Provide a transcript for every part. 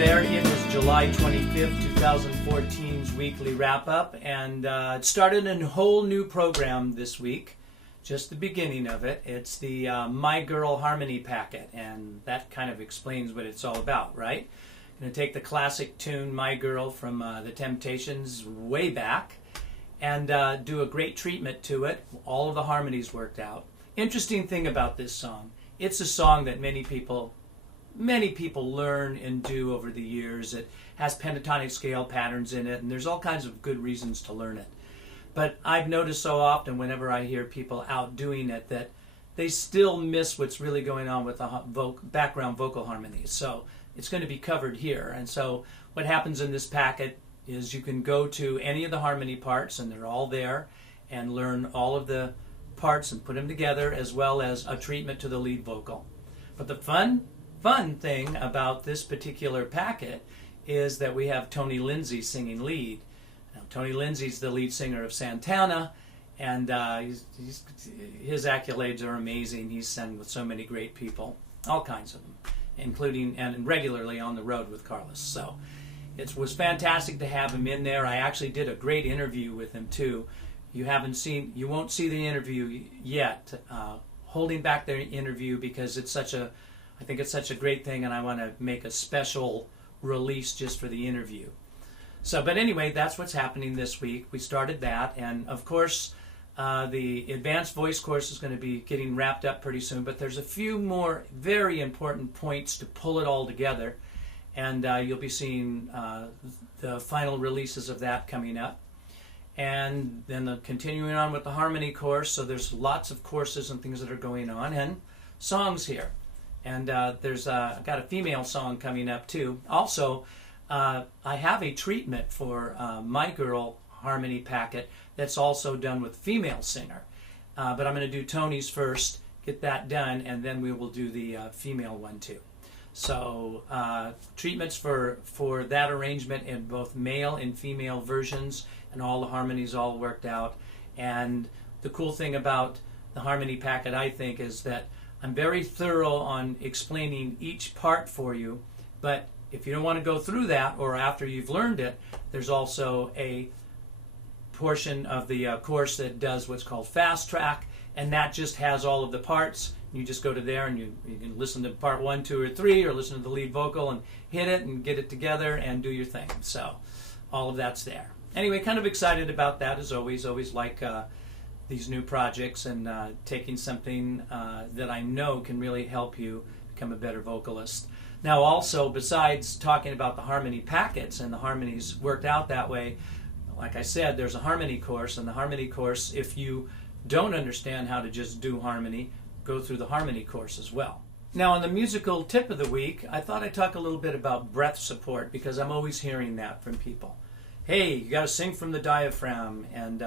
there. It is July 25th, 2014's weekly wrap-up, and it started a whole new program this week, just the beginning of it. It's the My Girl Harmony Packet, and that kind of explains what it's all about, right? I'm going to take the classic tune My Girl from the Temptations way back and do a great treatment to it. All of the harmonies worked out. Interesting thing about this song, it's a song that many people learn and do over the years. It has pentatonic scale patterns in it, and there's all kinds of good reasons to learn it. But I've noticed so often whenever I hear people out doing it that they still miss what's really going on with the background vocal harmonies. So it's going to be covered here. And so what happens in this packet is you can go to any of the harmony parts, and they're all there, and learn all of the parts and put them together, as well as a treatment to the lead vocal. But the fun thing about this particular packet is that we have Tony Lindsay singing lead. Now, Tony Lindsay's the lead singer of Santana, and his accolades are amazing. He's sung with so many great people, all kinds of them, including and regularly on the road with Carlos. So it was fantastic to have him in there. I actually did a great interview with him too. You won't see the interview yet. Holding back the interview because I think it's such a great thing, and I want to make a special release just for the interview. So, but anyway, that's what's happening this week. We started that, and of course, the advanced voice course is going to be getting wrapped up pretty soon, but there's a few more very important points to pull it all together, and you'll be seeing the final releases of that coming up. And then continuing on with the harmony course, so there's lots of courses and things that are going on, and songs here. And there's got a female song coming up too. Also, I have a treatment for My Girl Harmony Packet that's also done with female singer. But I'm going to do Tony's first, get that done, and then we will do the female one too. So treatments for that arrangement in both male and female versions, and all the harmonies all worked out. And the cool thing about the harmony packet, I think, is that I'm very thorough on explaining each part for you, but if you don't want to go through that, or after you've learned it, there's also a portion of the course that does what's called fast track, and that just has all of the parts. You just go to there and you can listen to part 1, 2, or 3, or listen to the lead vocal and hit it and get it together and do your thing. So all of that's there. Anyway, kind of excited about that as always. Always like these new projects and taking something that I know can really help you become a better vocalist. Now also, besides talking about the harmony packets and the harmonies worked out that way, like I said, there's a harmony course, and the harmony course, if you don't understand how to just do harmony, go through the harmony course as well. Now, on the musical tip of the week, I thought I'd talk a little bit about breath support, because I'm always hearing that from people. Hey, you got to sing from the diaphragm, and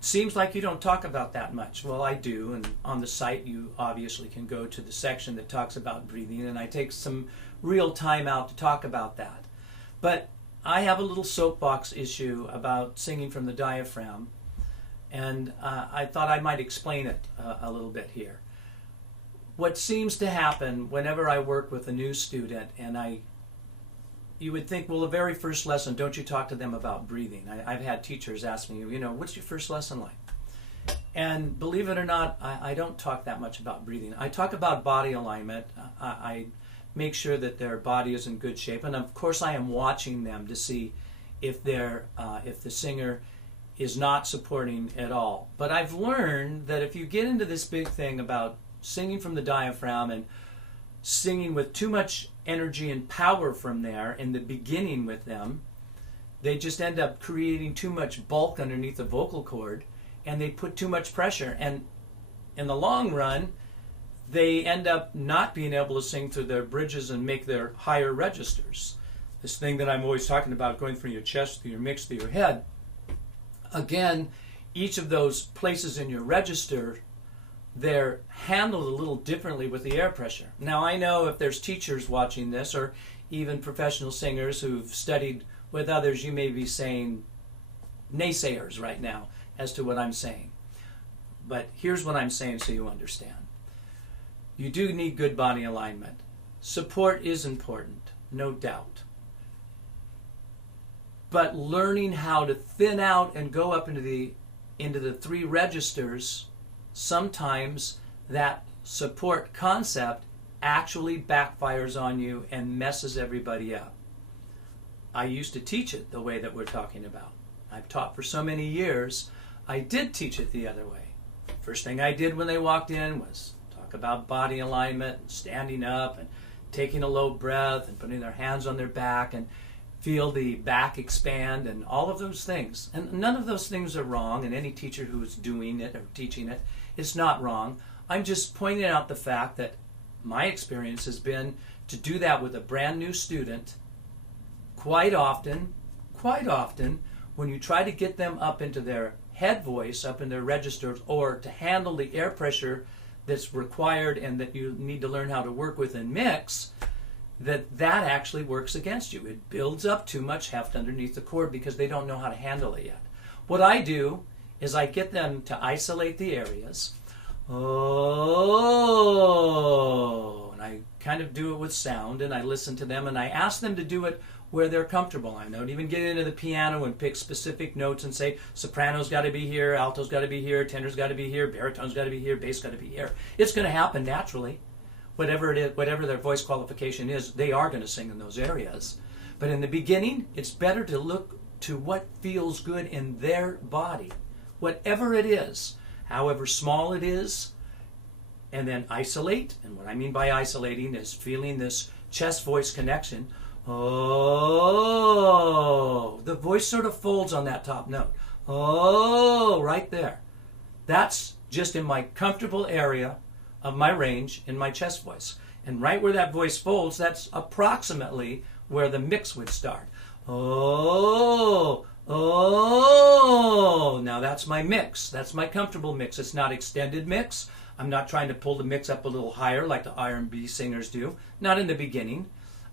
seems like you don't talk about that much. Well, I do, and on the site you obviously can go to the section that talks about breathing, and I take some real time out to talk about that. But I have a little soapbox issue about singing from the diaphragm, and I thought I might explain it a little bit here. What seems to happen whenever I work with a new student, and you would think, well, the very first lesson, don't you talk to them about breathing? I've had teachers ask me, what's your first lesson like? And believe it or not, I don't talk that much about breathing. I talk about body alignment. I make sure that their body is in good shape. And of course, I am watching them to see if the singer is not supporting at all. But I've learned that if you get into this big thing about singing from the diaphragm and singing with too much energy and power from there in the beginning with them, they just end up creating too much bulk underneath the vocal cord, and they put too much pressure, and in the long run they end up not being able to sing through their bridges and make their higher registers. This thing that I'm always talking about, going from your chest to your mix to your head. Again, each of those places in your register, they're handled a little differently with the air pressure. Now, I know if there's teachers watching this, or even professional singers who've studied with others, you may be saying naysayers right now as to what I'm saying. But here's what I'm saying so you understand. You do need good body alignment. Support is important, no doubt. But learning how to thin out and go up into the 3 registers, sometimes that support concept actually backfires on you and messes everybody up. I used to teach it the way that we're talking about. I've taught for so many years. I did teach it the other way. First thing I did when they walked in was talk about body alignment, and standing up, and taking a low breath, and putting their hands on their back, and feel the back expand, and all of those things. And none of those things are wrong, and any teacher who is doing it or teaching it, it's not wrong. I'm just pointing out the fact that my experience has been to do that with a brand new student quite often, when you try to get them up into their head voice, up in their registers, or to handle the air pressure that's required and that you need to learn how to work with and mix, that actually works against you. It builds up too much heft underneath the cord because they don't know how to handle it yet. What I do is I get them to isolate the areas. Oh, and I kind of do it with sound, and I listen to them, and I ask them to do it where they're comfortable. I don't even get into the piano and pick specific notes and say soprano's got to be here, alto's got to be here, tenor's got to be here, baritone's got to be here, bass got to be here. It's going to happen naturally. Whatever it is, whatever their voice qualification is, they are going to sing in those areas. But in the beginning, it's better to look to what feels good in their body, whatever it is, however small it is, and then isolate. And what I mean by isolating is feeling this chest-voice connection. Oh, the voice sort of folds on that top note. Oh, right there. That's just in my comfortable area of my range in my chest voice. And right where that voice folds, that's approximately where the mix would start. Oh, oh. Now that's my mix. That's my comfortable mix. It's not extended mix. I'm not trying to pull the mix up a little higher like the R&B singers do. Not in the beginning.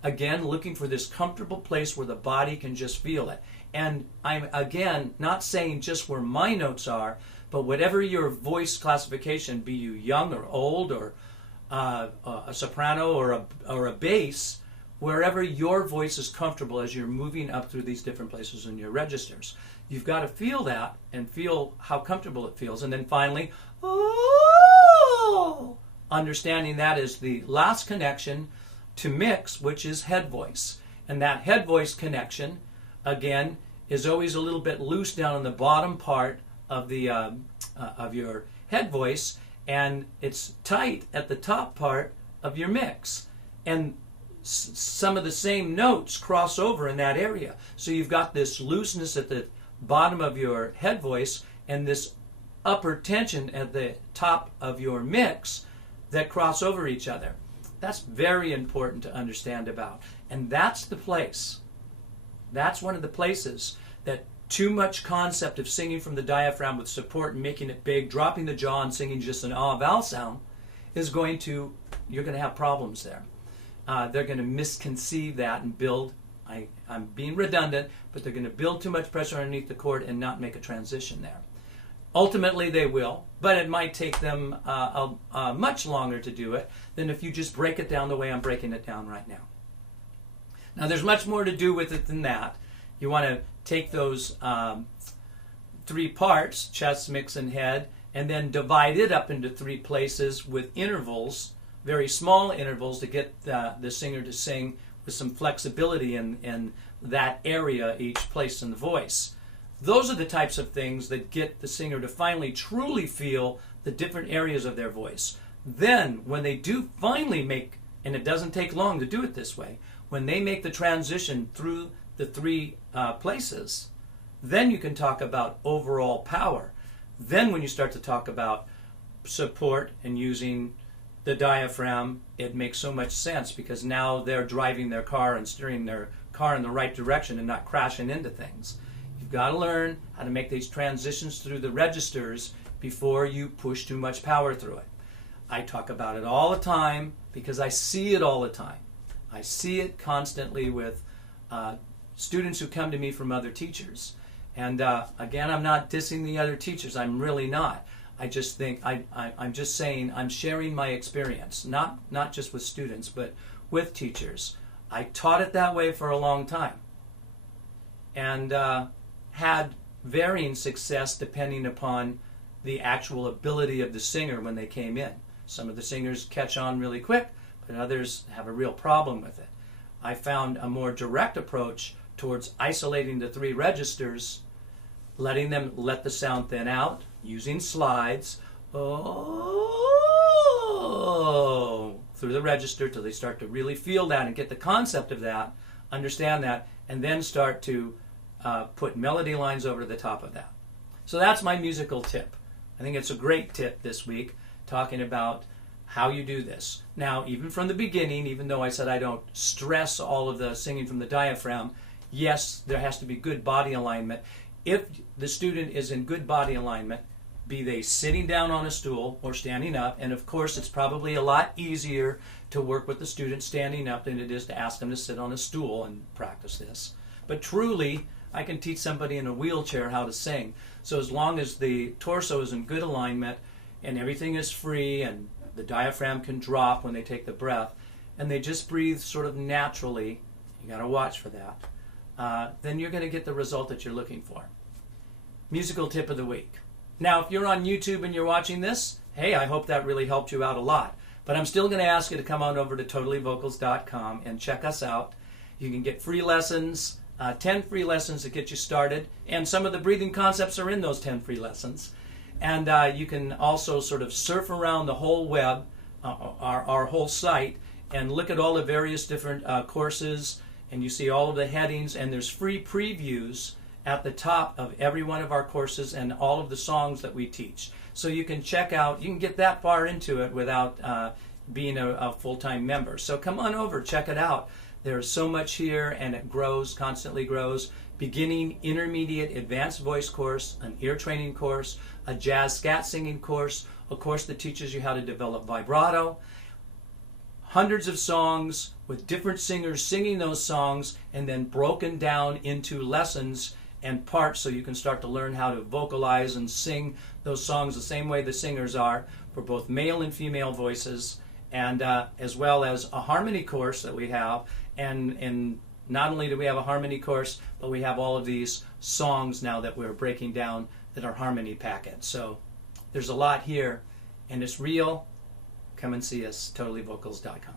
Again, looking for this comfortable place where the body can just feel it. And I'm, again, not saying just where my notes are, but whatever your voice classification, be you young or old or a soprano or a bass, wherever your voice is comfortable as you're moving up through these different places in your registers. You've got to feel that and feel how comfortable it feels. And then finally, oh, understanding that is the last connection to mix, which is head voice. And that head voice connection, again, is always a little bit loose down in the bottom part of the of your head voice, and it's tight at the top part of your mix. And some of the same notes cross over in that area. So you've got this looseness at the bottom of your head voice and this upper tension at the top of your mix that cross over each other. That's very important to understand about. And that's the place. That's one of the places that too much concept of singing from the diaphragm with support and making it big, dropping the jaw and singing just an ah vowel sound is going to, you're going to have problems there. They're going to misconceive that and build, I'm being redundant, but they're going to build too much pressure underneath the cord and not make a transition there. Ultimately they will, but it might take them much longer to do it than if you just break it down the way I'm breaking it down right now. Now there's much more to do with it than that. You want to take those 3 parts, chest, mix, and head, and then divide it up into 3 places with intervals, very small intervals, to get the singer to sing with some flexibility in that area, each place in the voice. Those are the types of things that get the singer to finally truly feel the different areas of their voice. Then, when they do finally make, and it doesn't take long to do it this way, when they make the transition through the 3 places, then you can talk about overall power. Then when you start to talk about support and using the diaphragm, it makes so much sense because now they're driving their car and steering their car in the right direction and not crashing into things. You've got to learn how to make these transitions through the registers before you push too much power through it. I talk about it all the time because I see it all the time. I see it constantly with students who come to me from other teachers. And again, I'm not dissing the other teachers. I'm really not. I just think, I'm just saying, I'm sharing my experience, not just with students, but with teachers. I taught it that way for a long time. and had varying success depending upon the actual ability of the singer when they came in. Some of the singers catch on really quick, but others have a real problem with it. I found a more direct approach towards isolating the 3 registers, letting them let the sound thin out, using slides, through the register till they start to really feel that and get the concept of that, understand that, and then start to put melody lines over the top of that. So that's my musical tip. I think it's a great tip this week, talking about how you do this. Now, even from the beginning, even though I said I don't stress all of the singing from the diaphragm, yes, there has to be good body alignment. If the student is in good body alignment, be they sitting down on a stool or standing up, and of course it's probably a lot easier to work with the student standing up than it is to ask them to sit on a stool and practice this. But truly, I can teach somebody in a wheelchair how to sing. So as long as the torso is in good alignment and everything is free and the diaphragm can drop when they take the breath, and they just breathe sort of naturally, you got to watch for that, then you're going to get the result that you're looking for. Musical tip of the week. Now, if you're on YouTube and you're watching this, hey, I hope that really helped you out a lot. But I'm still going to ask you to come on over to totallyvocals.com and check us out. You can get free lessons, 10 free lessons to get you started, and some of the breathing concepts are in those 10 free lessons. And you can also sort of surf around the whole web, our whole site, and look at all the various different courses, and you see all of the headings, and there's free previews at the top of every one of our courses and all of the songs that we teach. So you can check out, you can get that far into it without being a full-time member. So come on over, check it out. There's so much here, and it grows, constantly grows. Beginning, intermediate, advanced voice course, an ear training course, a jazz scat singing course, a course that teaches you how to develop vibrato, hundreds of songs with different singers singing those songs, and then broken down into lessons and parts so you can start to learn how to vocalize and sing those songs the same way the singers are for both male and female voices, and as well as a harmony course that we have. And not only do we have a harmony course, but we have all of these songs now that we're breaking down that are harmony packets. So there's a lot here, and it's real. Come and see us, totallyvocals.com.